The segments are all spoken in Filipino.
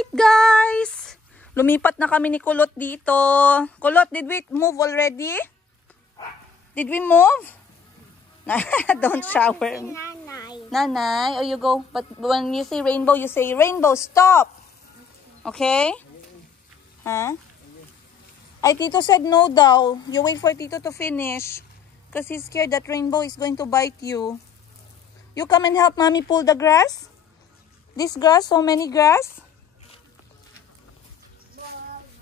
Alright guys, lumipat na kami ni Kulot dito. Kulot, did we move already? Did we move? Don't shower me. Nanay, oh you go. But when you say rainbow, you say rainbow, stop. Okay? Huh? Ay, Tito said no daw. You wait for Tito to finish. Because he's scared that rainbow is going to bite you. You come and help mommy pull the grass? This grass, so many grass?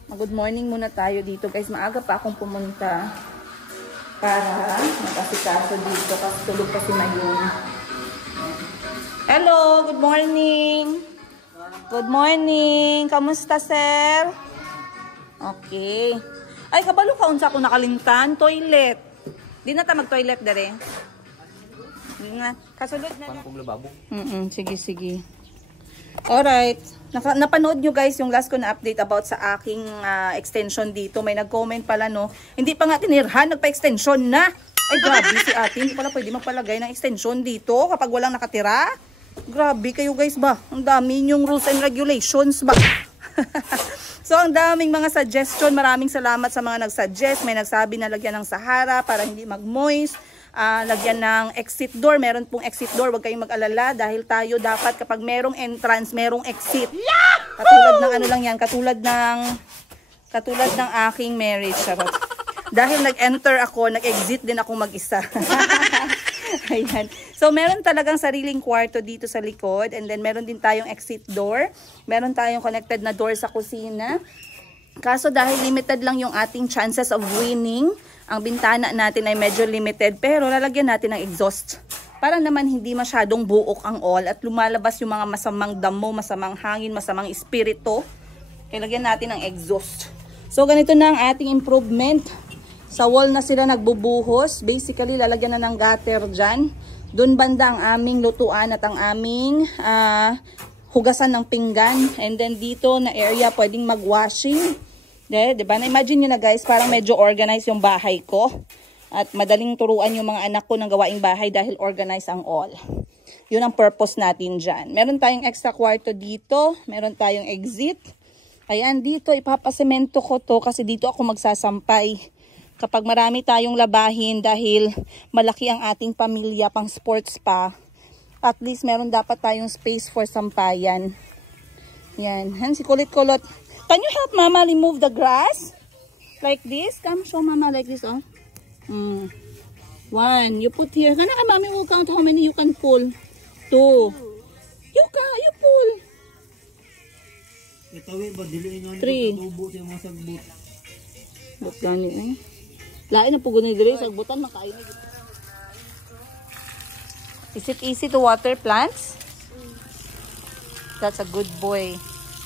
Good morning muna tayo dito guys. Maaga pa akong pumunta para makasikaso dito kasi tulog pa si Mayun. Hello, good morning. Good morning. Kamusta, sir? Okay. Ay, kabalo ka unsa ako nakalimtan. Toilet. Di na ta mag-toilet dere. Di na. Kasulod na. Paano kong lababo? Sige, sige. Alright. Napanood nyo guys yung last ko na update about sa aking extension dito. May nag-comment pala no. Hindi pa nga tinirhan, nagpa-extension na. Ay grabe si ate. Hindi pala pwede magpalagay ng extension dito kapag walang nakatira. Grabe kayo guys ba? Ang dami yung rules and regulations ba? So ang daming mga suggestion. Maraming salamat sa mga nag-suggest. May nagsabi na lagyan ng Sahara para hindi mag-moist. Lagyan ng exit door. Meron pong exit door. Huwag kayong mag-alala dahil tayo dapat kapag merong entrance, merong exit. Katulad ng ano lang yan. Katulad ng aking marriage. Charot. Dahil nag-enter ako, nag-exit din ako mag-isa. Ayan. So, meron talagang sariling kwarto dito sa likod. And then, meron din tayong exit door. Meron tayong connected na door sa kusina. Kaso, dahil limited lang yung ating chances of winning, ang bintana natin ay medyo limited. Pero, lalagyan natin ng exhaust. Para naman hindi masyadong buok ang all. At lumalabas yung mga masamang damo, masamang hangin, masamang espiritu. Kaya lagyan natin ng exhaust. So, ganito na ang ating improvement. Sa wall na sila nagbubuhos. Basically, lalagyan na ng gutter dyan. Doon banda ang aming lutuan at ang aming hugasan ng pinggan. And then dito na area pwedeng mag-washing. Diba? Na-imagine nyo na guys, parang medyo organized yung bahay ko. At madaling turuan yung mga anak ko ng gawaing bahay dahil organized ang all. Yun ang purpose natin dyan. Meron tayong extra kwarto dito. Meron tayong exit. Ayan, dito ipapasemento ko to kasi dito ako magsasampay. Kapag marami tayong labahin dahil malaki ang ating pamilya pang sports pa, at least meron dapat tayong space for sampayan. Yan. Han, si Kulit-Kulot. Can you help mama remove the grass? Like this? Come show mama like this, oh. 1. You put here. Kana ka mami will count how many you can pull. 2. You pull. 3. But gani eh. Lain na pugo na dire sa butan makain. Is it easy to water plants? That's a good boy.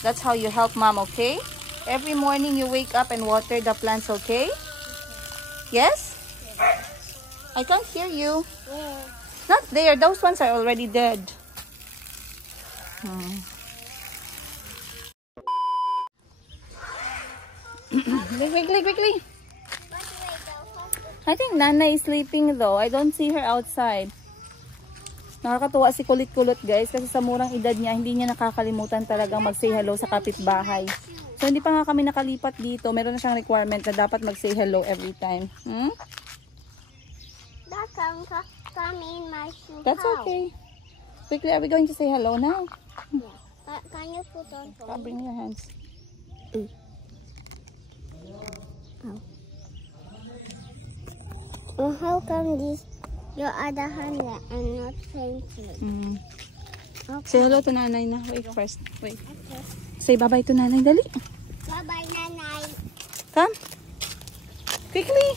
That's how you help mom, okay? Every morning you wake up and water the plants, okay? Yes? I can't hear you. Not there. Those ones are already dead. Quickly. I think Nana is sleeping though. I don't see her outside. Nakakatuwa si Kulit-Kulot guys kasi sa murang edad niya, hindi niya nakakalimutan talagang mag-say hello sa kapitbahay. So hindi pa nga kami nakalipat dito. Meron na siyang requirement na dapat mag-say hello every time. That come in my shoe. That's okay. Quickly, are we going to say hello now? Yeah. Can you put on? Bring your hands. How come your other hand and not painted? Okay. Say hello to Nanay na. Wait first. Wait. Okay. Say bye-bye to Nanay. Dali. Bye-bye, Nanay. Come. Quickly.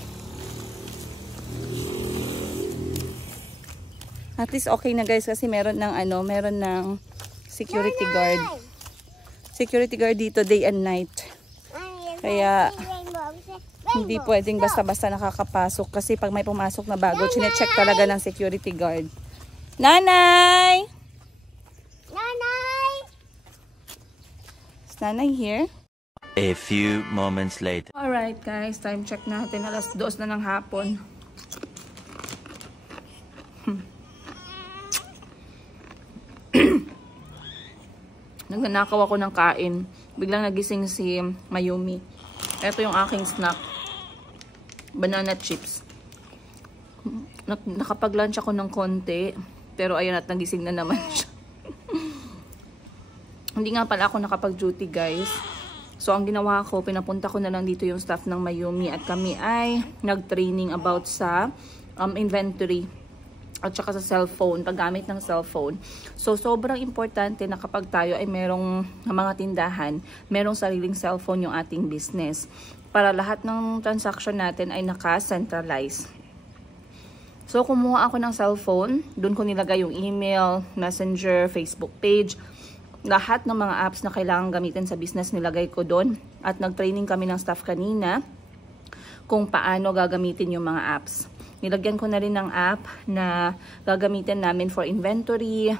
At least okay na guys kasi meron ng security guard. Security guard dito day and night. Kaya hindi pwedeng basta-basta nakakapasok kasi pag may pumasok na bago, chine-check talaga ng security guard. Nanay! Nanay! Is Nanay here? A few moments later. Alright guys, time check natin. 2:00 na ng hapon. Nagnanakaw ako ng kain. Biglang nagising si Mayumi. Ito yung aking snack. Banana chips. Nakapag-lunch ako ng konti. Pero ayun at nagising na naman siya. Hindi nga pala ako nakapag-duty guys. So ang ginawa ko, pinapunta ko na lang dito yung staff ng Mayumi. At kami ay nag-training about sa inventory. At saka sa cellphone, paggamit ng cellphone. So, sobrang importante na kapag tayo ay merong mga tindahan, merong sariling cellphone yung ating business. Para lahat ng transaction natin ay naka-centralize. So, kumuha ako ng cellphone. Doon ko nilagay yung email, messenger, Facebook page. Lahat ng mga apps na kailangan gamitin sa business nilagay ko doon. At nag-training kami ng staff kanina kung paano gagamitin yung mga apps. Nilagyan ko na rin ng app na gagamitin namin for inventory,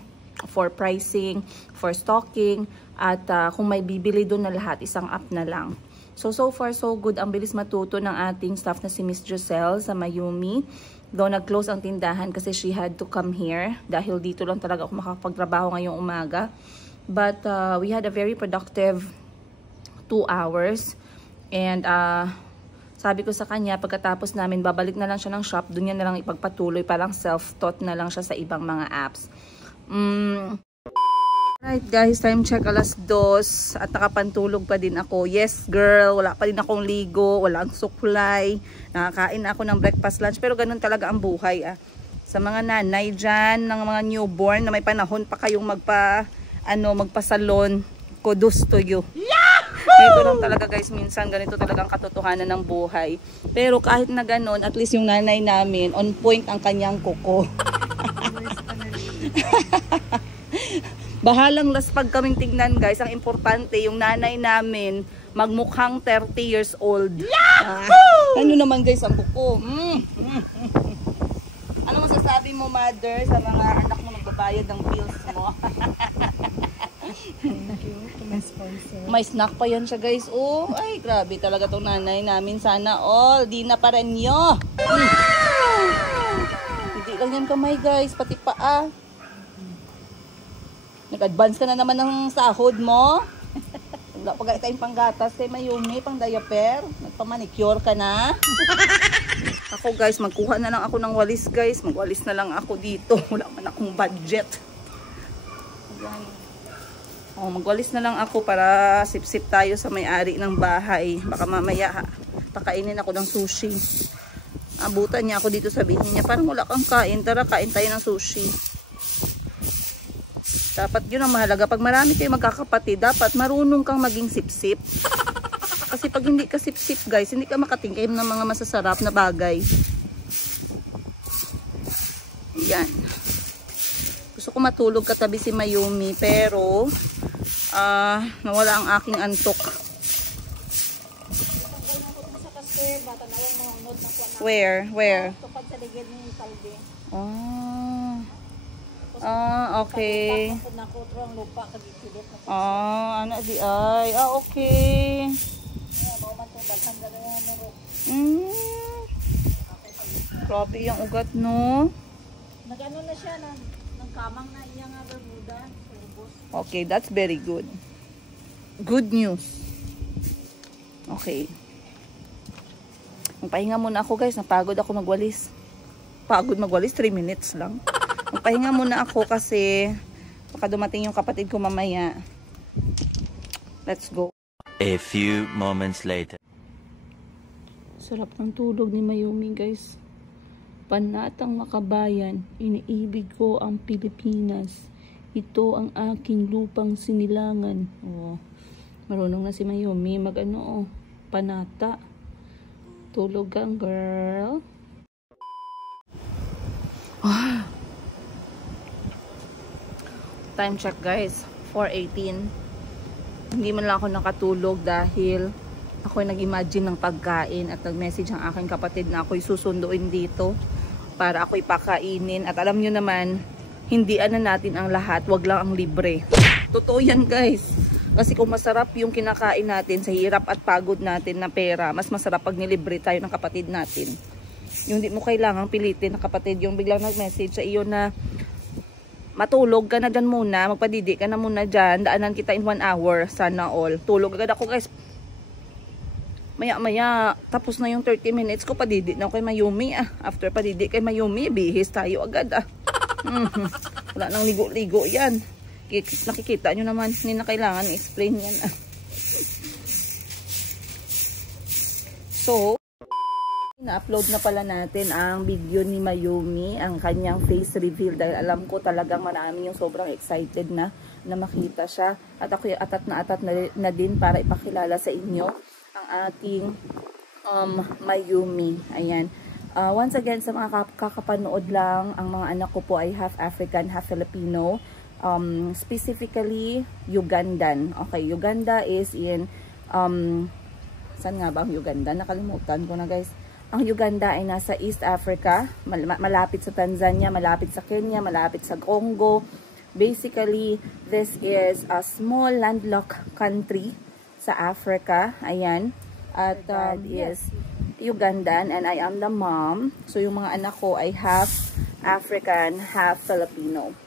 for pricing, for stocking, at kung may bibili doon na lahat, isang app na lang. So far, so good. Ang bilis matuto ng ating staff na si Miss Giselle sa Mayumi. Though nag-close ang tindahan kasi she had to come here. Dahil dito lang talaga ako makapagtrabaho ngayong umaga. But we had a very productive 2 hours. And sabi ko sa kanya, pagkatapos namin, babalik na lang siya ng shop, doon niya na lang ipagpatuloy, parang self-taught na lang siya sa ibang mga apps. Right guys, time check 2:00 at nakapantulog pa din ako. Yes girl, wala pa din akong ligo, walang suklay, nakakain ako ng breakfast lunch, pero ganun talaga ang buhay Sa mga nanay dyan, ng mga newborn na may panahon pa kayong magpa-salon, kudos to you. Ito lang talaga guys, minsan ganito talaga ang katotohanan ng buhay. Pero kahit na ganun, at least yung nanay namin, on point ang kanyang kuko. Bahalang laspag kaming tignan guys. Ang importante, yung nanay namin, magmukhang 30 years old. Ano naman guys ang kuko? Ano masasabi mo mother sa mga anak mo magbabayad ng bills mo? May snack pa yan siya guys. Oh, ay grabe talaga tong nanay namin. Sana all, di na pa rin nyo. Hindi lang yan kamay guys, pati paa. Nag-advance ka na naman ng sahod mo. Wala pa gaya tayong panggatas kay Mayumi, pang diaper. Nagpamanicure ka na. Ako guys, magkuha na lang ako ng walis guys. Magwalis na lang ako dito. Wala man akong budget. Ayan. Magwalis na lang ako para sip-sip tayo sa may-ari ng bahay. Baka mamaya pakainin ako ng sushi. Abutan niya ako dito, sabihin niya, parang wala kang kain. Tara, kain tayo ng sushi. Dapat yun ang mahalaga. Pag marami kayo magkakapatid, dapat marunong kang maging sip-sip. Kasi pag hindi ka sip-sip guys, hindi ka makatingin ng mga masasarap na bagay. Yan. Gusto ko matulog katabi si Mayumi, pero nawala ang aking antok. Where? Okay. Ano di ay? Okay. Grabe yung ugat, no? Nag-ano na siya, ng kamang na iya nga bermuda. Okay, that's very good. Good news. Okay. Magpahinga muna ako guys. Napagod ako magwalis. Pagod magwalis, 3 minutes lang. Magpahinga muna ako kasi baka dumating yung kapatid ko mamaya. Let's go. A few moments later. Sarap ng tulog ni Mayumi guys. Panatang makabayan, iniibig ko ang Pilipinas. Ito ang aking lupang sinilangan. Oh, marunong na si Mayumi mag-ano, panata. Tulog kang girl. Time check guys, 4:18. Hindi man lang ako nakatulog dahil ako nag-imagine ng pagkain at nag-message ang aking kapatid na ako'y susunduin dito para ako'y pakainin. At alam nyo naman, hindi natin ang lahat, wag lang ang libre. Totoo yan guys. Kasi kung masarap yung kinakain natin sa hirap at pagod natin na pera, mas masarap pag nilibre tayo ng kapatid natin. Yung di mo kailangang pilitin ng kapatid, yung biglang nag-message sa iyo na matulog ka na dyan muna, magpadidi ka na muna dyan, daanan kita in 1 hour, sana all. Tulog agad ako guys. Maya-maya, tapos na yung 30 minutes ko, padidi na ako kay Mayumi After padidi kay Mayumi, bihis tayo agad Wala nang ligo-ligo yan. Nakikita nyo naman, hindi na kailangan i-explain yan So, na-upload na pala natin ang video ni Mayumi, ang kanyang face reveal dahil alam ko talagang marami yung sobrang excited na makita siya. At ako yung atat na din para ipakilala sa inyo ang ating Mayumi. Ayan. Once again, sa mga kakapanood lang, ang mga anak ko po ay half African, half Filipino. Specifically, Ugandan. Okay, Uganda is in, saan nga ba ang Uganda? Nakalimutan ko na guys. Ang Uganda ay nasa East Africa, malapit sa Tanzania, malapit sa Kenya, malapit sa Congo. Basically, this is a small landlocked country sa Africa. Ayan. At that is Ugandan and I am the mom. So, yung mga anak ko ay half African, half Filipino.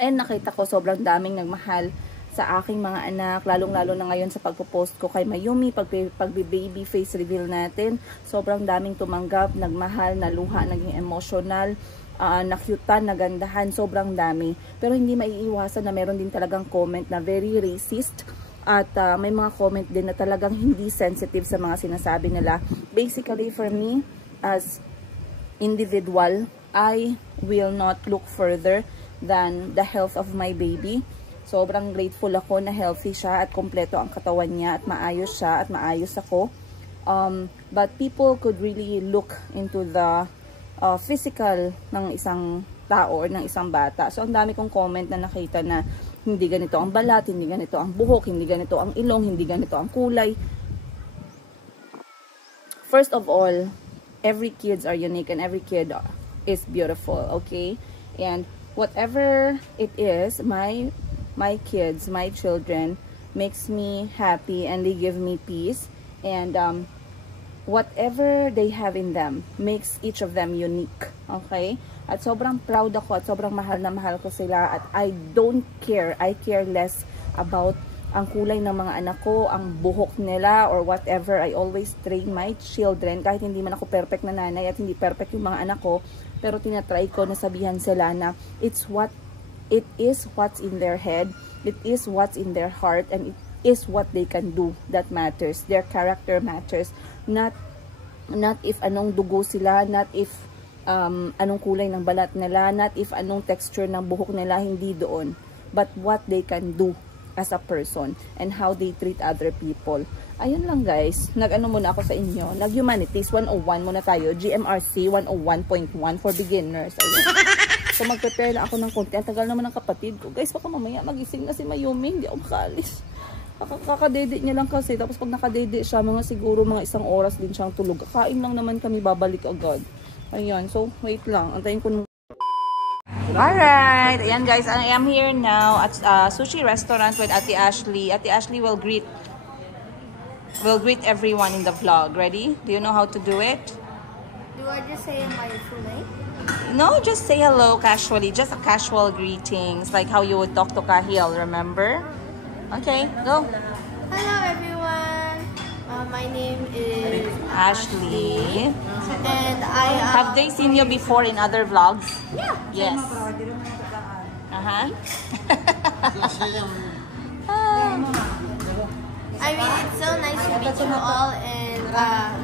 And nakita ko sobrang daming nagmahal sa aking mga anak, lalong-lalo na ngayon sa pagpo-post ko kay Mayumi, pag-baby face reveal natin. Sobrang daming tumanggap, nagmahal, naluha, naging emotional, nakyutan, nagandahan, sobrang dami. Pero hindi maiiwasan na meron din talagang comment na very racist. At may mga comment din na talagang hindi sensitive sa mga sinasabi nila. Basically, for me, as individual, I will not look further than the health of my baby. Sobrang grateful ako na healthy siya at kompleto ang katawan niya at maayos siya at maayos ako. But people could really look into the physical ng isang tao or ng isang bata. So, ang dami kong comment na nakita na hindi ganito ang balat, hindi ganito ang buhok, hindi ganito ang ilong, hindi ganito ang kulay. First of all, every kids are unique and every kid is beautiful, okay? And whatever it is, my kids, my children makes me happy and they give me peace. And whatever they have in them makes each of them unique, okay? At sobrang proud ako at sobrang mahal na mahal ko sila at I don't care, I care less about ang kulay ng mga anak ko, ang buhok nila or whatever. I always train my children, kahit hindi man ako perfect na nanay at hindi perfect yung mga anak ko, pero tinatry ko na sabihan sila na it is what's in their head, it is what's in their heart, and it is what they can do that matters. Their character matters, not if anong dugo sila, not if anong kulay ng balat nila, not if anong texture ng buhok nila, hindi doon, but what they can do as a person and how they treat other people. Ayun lang guys, nag-ano muna ako sa inyo, nag-humanities 101 muna tayo, GMRC 101.1 for beginners. Ayun. So mag-prepare na ako ng konti, ang tagal naman ng kapatid ko guys, baka mamaya magising na si Mayumi, hindi ako makaalis. Kakadede niya lang kasi, tapos pag nakadede siya, siguro mga 1 oras din siyang tulog. Kain lang naman kami, babalik agad. Ayun, so wait lang, antayin ko nung... Alright, ayan guys, I am here now at sushi restaurant with Ate Ashley. Ate Ashley will greet everyone in the vlog. Ready? Do you know how to do it? Do I just say my full name? No, just say hello casually, just a casual greetings, like how you would talk to Kahil, remember? Okay, go. Hello everyone. My name is Ashley. and I Have they seen you before in other vlogs? yeah. Yes. I mean, it's so nice to meet you all, and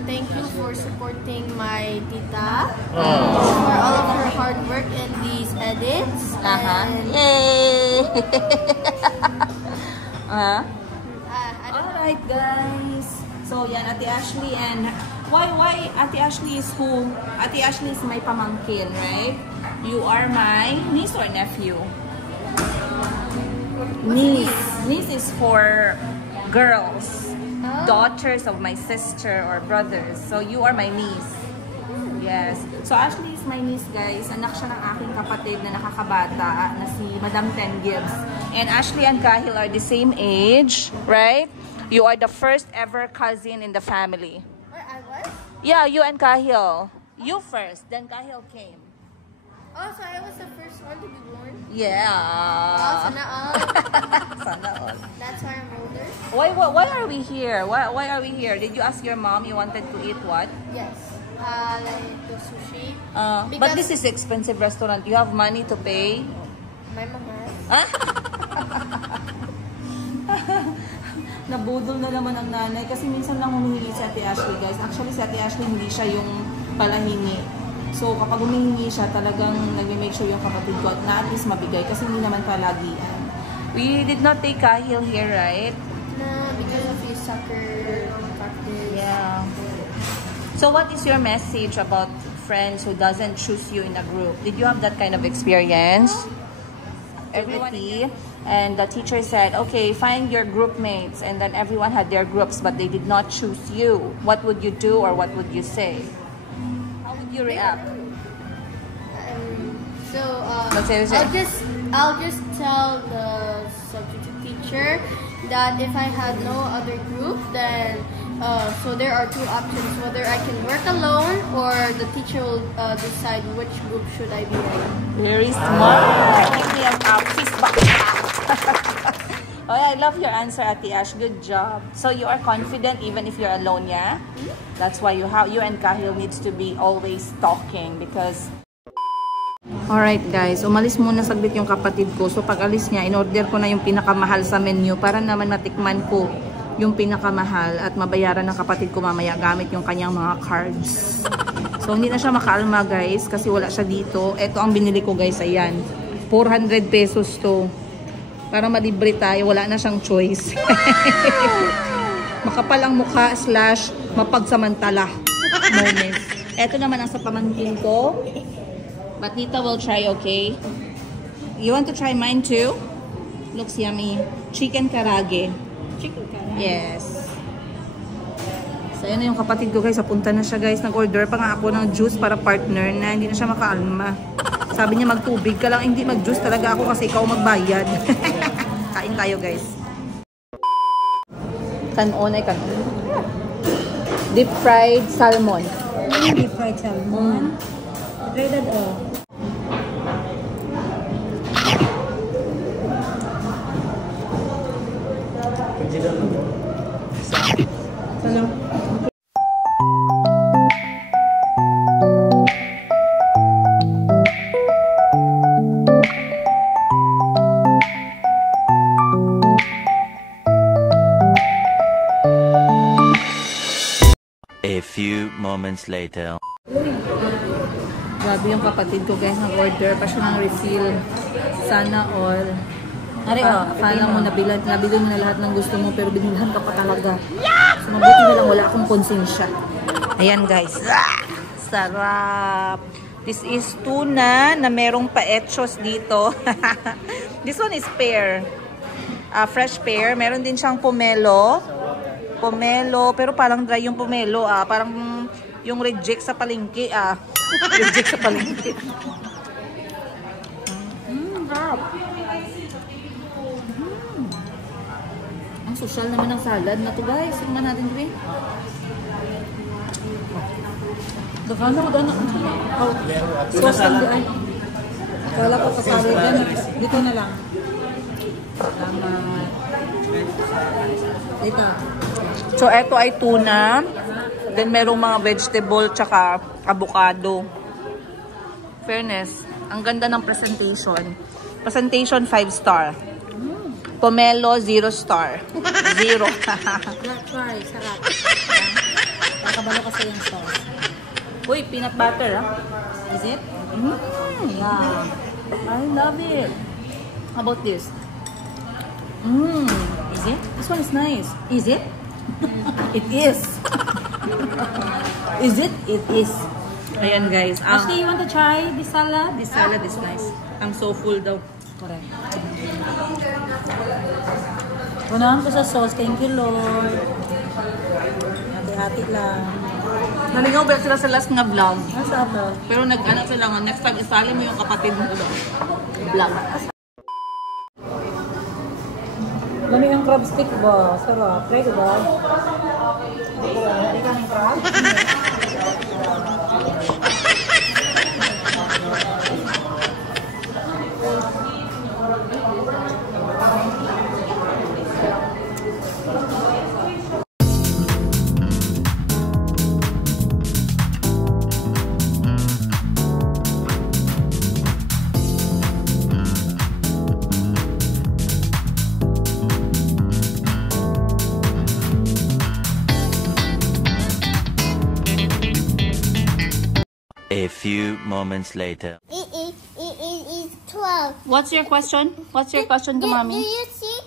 thank you for supporting my tita for all of her hard work in these edits. And, Yay! I don't know. Alright guys. So yan, Ate Ashley, and why Ate Ashley is who? Ate Ashley is my pamangkin, right? You are my niece or nephew? Niece. Niece is for girls. Daughters of my sister or brothers. So you are my niece. Yes. So Ashley is my niece guys. Anak siya ng aking kapatid na nakakabata na si Madam Ten Gibbs. And Ashley and Kahil are the same age, right? You are the first ever cousin in the family. Wait, I was? Yeah, you and Kahil. You first, then Kahil came. Oh, so I was the first one to be born? Yeah. Oh, sana all. Sana all. That's why I'm older? Why are we here? Why are we here? Did you ask your mom you wanted to eat what? Yes. Like the sushi. But this is expensive restaurant. You have money to pay? My mom has. Nabudol na naman ang nanay kasi minsan lang humihingi si Ate Ashley, guys. Actually, si Ate Ashley hindi siya yung palahingi. So, kapag humihingi siya, talagang nag-make sure yung kapatid ko na at least mabigay kasi hindi naman palagian. We did not take Kahil here, right? No, because of his soccer practice. Yeah. So, what is your message about friends who doesn't choose you in a group? Did you have that kind of experience? Everybody. And the teacher said, okay, find your group mates. And then everyone had their groups, but they did not choose you. What would you do or what would you say? How would you react? So, Say. I'll just tell the substitute teacher that if I had no other group, then so there are two options, whether I can work alone or the teacher will decide which group should I be in. Very smart. Give me a fist bump. Oh, I love your answer, Ate Ash. Good job. So you are confident even if you're alone, yeah? That's why you and Kahil needs to be always talking because... Alright guys, umalis muna saglit yung kapatid ko. So pag alis niya, in-order ko na yung pinakamahal sa menu para naman matikman ko yung pinakamahal at mabayaran ng kapatid ko mamaya gamit yung kanyang mga cards. So hindi na siya makalma guys kasi wala siya dito. Ito ang binili ko guys, ayan. 400 pesos to. Para malibre tayo, wala na siyang choice. Makapal ang mukha / mapagsamantala moments. Ito naman ang sa pamangkin ko. But Nita will try, okay? You want to try mine too? Looks yummy. Chicken karage. Chicken karage? Yes. So, yun na yung kapatid ko guys. Napunta na siya guys. Nag-order pa nga ako ng juice para partner na. Hindi na siya makaalma. Sabi niya magtubig ka lang. Hindi mag-juice talaga ako kasi ikaw magbayad. Kain tayo guys. Kanon ay kanon. Deep fried salmon. Deep fried salmon. Try that all. Hello. A few moments later. Grabe yung kapatid ko guys, nag-order pa siya ng refill. Sana all. Akala mo nabili mo na lahat ng gusto mo pero binilhan ka pa talaga. So mabuti na lang wala akong konsensya. Ayan guys. Sarap. This is tuna na merong pa-etchos dito. This one is pear. Fresh pear. Meron din siyang pomelo. Pomelo, pero parang dry yung pomelo. Parang yung reject sa palengke. Reject sa palengke. Sarap. Ang social naman ng salad na to guys. Tingnan natin rin. Dakana ko doon. Sauce lang doon. Kala ko kasali dyan. Dito na lang. Salamat. Dito. So, eto ay tuna. Then, merong mga vegetable tsaka avocado. Fairness, ang ganda ng presentation. Presentation 5 star. Pomelo 0 star. 0. Try, sarap. Kakabalo kasi yung sauce. Uy, peanut butter Is it? Wow. I love it. How about this? Is it? This one is nice. Is it? It is. Is it? It is. Ayan guys. Actually, you want to try this salad? This salad is nice. I'm so full daw. Correct. Unahan ko sa sauce. Thank you, Lord. Hati-hati lang. Naligaw ba sila sa last nga vlog? Nasa vlog? Pero nag-ano sila nga, next time isali mo yung kapatid mo doon. Vlog. Lami ang crab stick ba? Sarap. Try ko ba? Hindi ka ng crab? A few moments later. It is 12. What's your question? What's your question to Do mommy? you see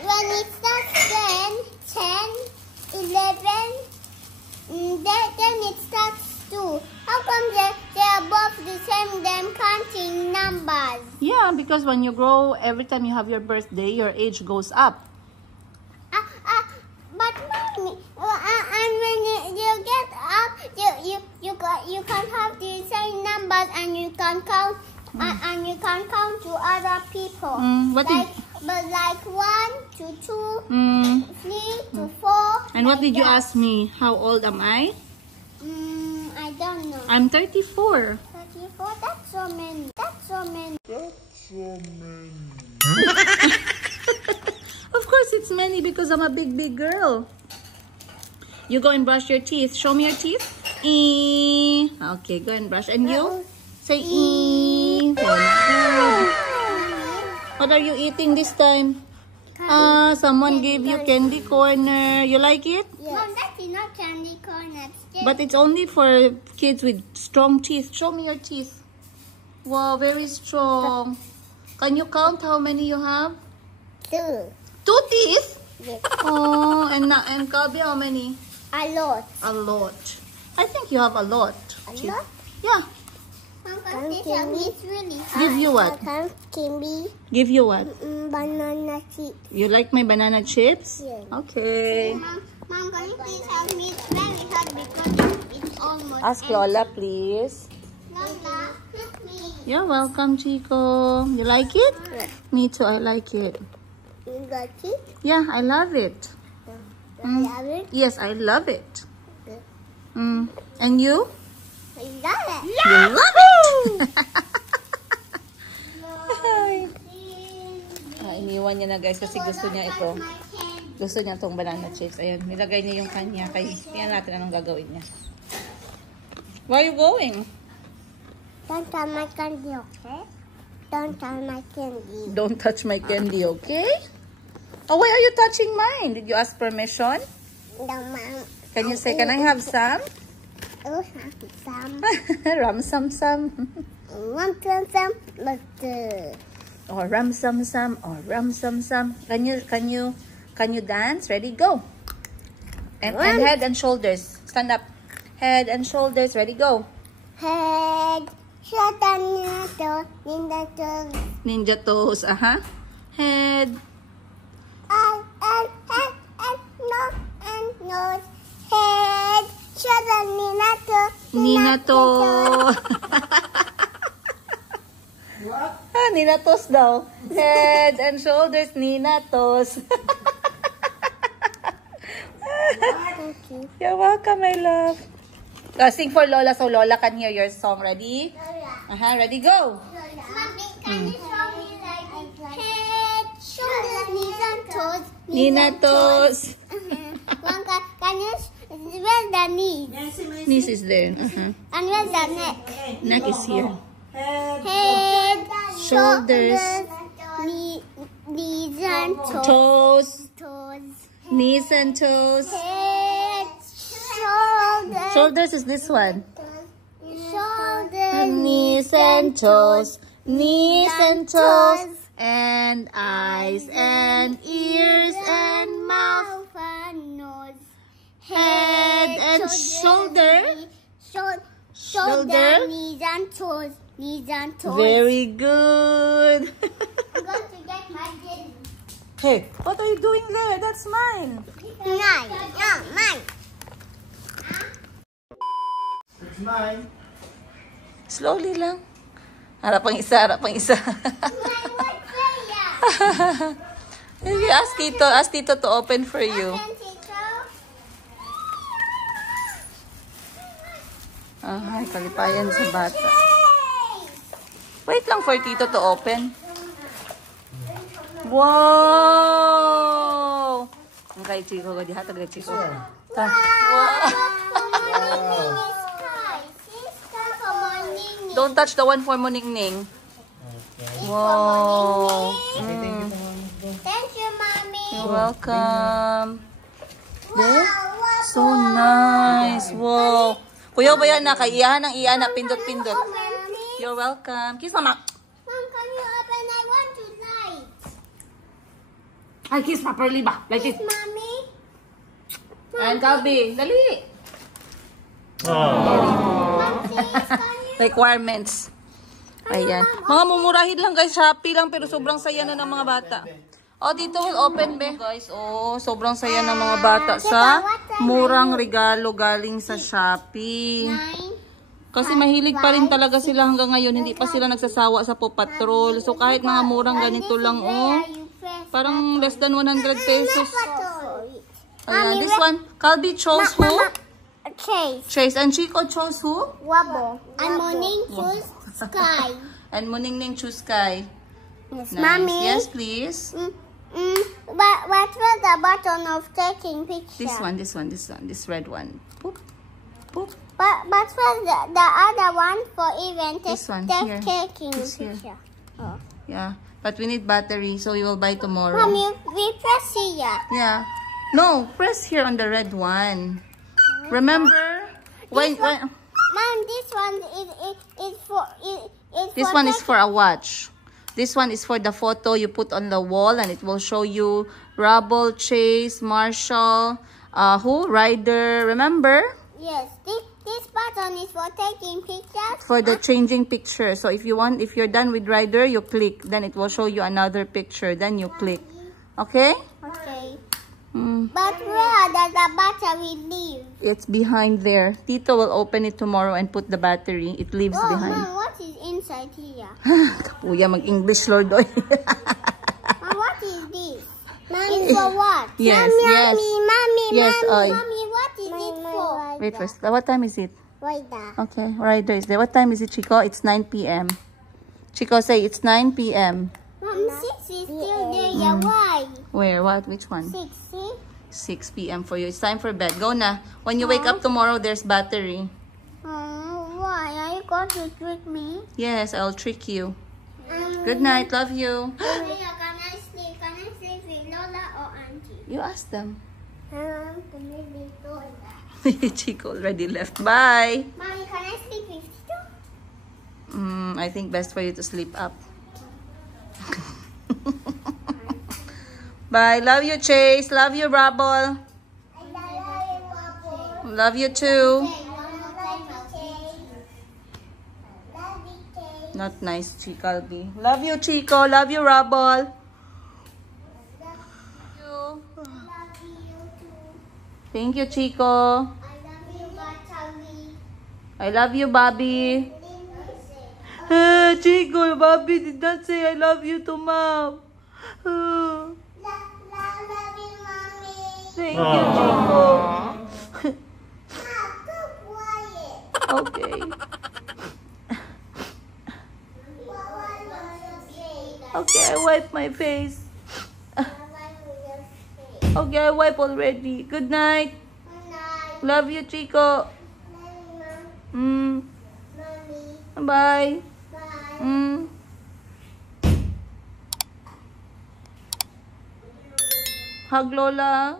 when it starts 10, 11, then it starts 2. How come they're both the same, them counting numbers? Yeah, because when you grow, every time you have your birthday, your age goes up. But mommy, and when you get up, you can have the same numbers and you can count and you can count to other people. What But like 1 to 2, did, 3 to 4. and what like did you that. ask me? How old am I? I don't know. I'm 34. 34. That's so many. That's so many. Of course, it's many because I'm a big girl. You go and brush your teeth. Show me your teeth. E. Okay, go and brush. And you? Say E. Good. What are you eating this time? Someone gave you candy corner. You like it? Yes. Mom, that is not candy corn. That's But it's only for kids with strong teeth. Show me your teeth. Wow, very strong. Can you count how many you have? 2. 2 teeth? Yes. Oh, and Kabi, how many? A lot. A lot. I think you have a lot. A lot? Yeah. Mom, this is really hard. Give you what? Candy. Give you what? Banana chips. You like my banana chips? Yes. Okay. Mom, can you please help me? It's very hard because it's almost Ask Lola, please. Lola, help me. You're welcome, Chico. You like it? Yes. Me too, I like it. You got it? Yeah, I love it. You love it? Yes, I love it. Good. And you? You love it? You love it! Iniwan niya na guys kasi gusto niya ito. Gusto niya itong banana chips. Ayan, nilagay niya yung kanya. Kaya tingnan natin anong gagawin niya. Where are you going? Don't touch my candy, okay? Don't touch my candy. Don't touch my candy, okay? Oh, why are you touching mine? Did you ask permission? No, Mom. Can you say, can I have some? Oh, have some. Ram sam sam. Want some? But Or ram sam sam. Or ram sam sam. Can you dance? Ready? Go. And head and shoulders. Stand up. Head and shoulders. Ready? Go. head, shoulder, ninja toes, Ninja toes. Head. Nose, head, shoulder, ninja toe, Nina toe. Nina toes daw. Head and shoulders, Nina toes. You're welcome, my love. Sing for Lola so Lola can hear your song. Ready? Ready, go. Mommy, can you show me like head, shoulders, knees and toes? Nina toes. Can you, where's the knees? Knees is there. And where's the neck? Neck is here. Head, Shoulders. Knees and toes. Toes. Toes. Knees and toes. Head, shoulders. Shoulders is this one. Shoulders. Knees and toes. Knees and toes. And eyes and ears and mouth. And nose. Head and shoulder. Shoulder, knees and toes. Knees and toes. Very good. I'm going to get my jelly. Hey, what are you doing there? That's mine. Mine. No, mine. It's mine. Slowly lang. Harap ang isa, harap ang isa. Mine was there. Ask Tito to open for you. Ay, kalipayan sa bata. Wait lang for Tito to open. Wow! Ang kay Chico, hatag kay Chico. Wow! Don't touch the one for Moningning. Wow! Thank you, Mommy. You're welcome. Wow, So nice. Wow. Puyo ba yan na? Kay iyahan ang iyan na pindot-pindot. Open, please. You're welcome. Kiss mama. Mom, can you open? I want to light. Ay, kiss properly ba? Like this. Mommy. And Calby, dali. Mom, please, can you? Requirements. Ayan. Mga mumurahid lang guys. Shopee lang pero sobrang saya na ng mga bata. Oh, dito will open be. Guys, oh, sobrang saya ng mga bata sa murang regalo galing sa Shopee. 9. Kasi mahilig pa rin talaga sila hanggang ngayon. Hindi pa sila nagsasawa sa Paw Patrol. So kahit mga murang ganito lang, oh. Parang less than 100 pesos. Ayan, this one. Calby chose who? Chase. Chase. And Chico chose who? Wobble. I'm morning choose sky. And Muningning choose Sky. Yes, Nice. mommy. Yes, please. But what was the button of taking picture? This red one. Boop. Boop. But what was the other one for even This one, here. taking This here. picture? Oh. Yeah. But we need battery, so we will buy tomorrow. Mommy, we press here. Yeah. No, press here on the red one. Remember? When Mom, this one is for this one is for a watch. This one is for the photo you put on the wall, and it will show you Rubble, Chase, Marshall, Ryder. Remember? Yes, this button is for taking pictures. For the changing picture. So if you're done with Ryder, you click. Then it will show you another picture. Then you click. Okay? Okay. Mm. But where does the battery live? It's behind there. Tito will open it tomorrow and put the battery. It lives Oh, behind. Mom, what is inside here? Kapuya, mag-English, Lord. Oy. Mom, what is this? It's for what? Yes, Mommy, yes. Mommy, Yes, oy. Mommy, what is it for? Wait first. What time is it? Right there. Okay, Ryder is there. What time is it, Chico? It's 9 p.m. Chico, say it's 9 p.m. Mom, 6 is still there. Yeah, why? Where? What? Which one? 6, see? 6 p.m. for you. It's time for bed. Go na. When you wake up tomorrow, there's battery. Why? Are you going to trick me? Yes, I'll trick you. Good night. Love you. Can I sleep? Can I sleep with Lola or Auntie? You ask them. Can I be Lola? Chico already left. Bye. Mommy, can I sleep with you? I think best for you to sleep up. Bye. Love you, Chase. Love you, Rubble. Love you too. Not nice, Chico. Love you, Chico. Love you, Rubble. Thank you, Chico. I love you, Bobby. Chico, Bobby did not say I love you to Mom. Thank you, Chico. Okay. Okay, I wipe my face. Okay, I wipe already. Good night. Love you, Chico. Bye. Hug Lola.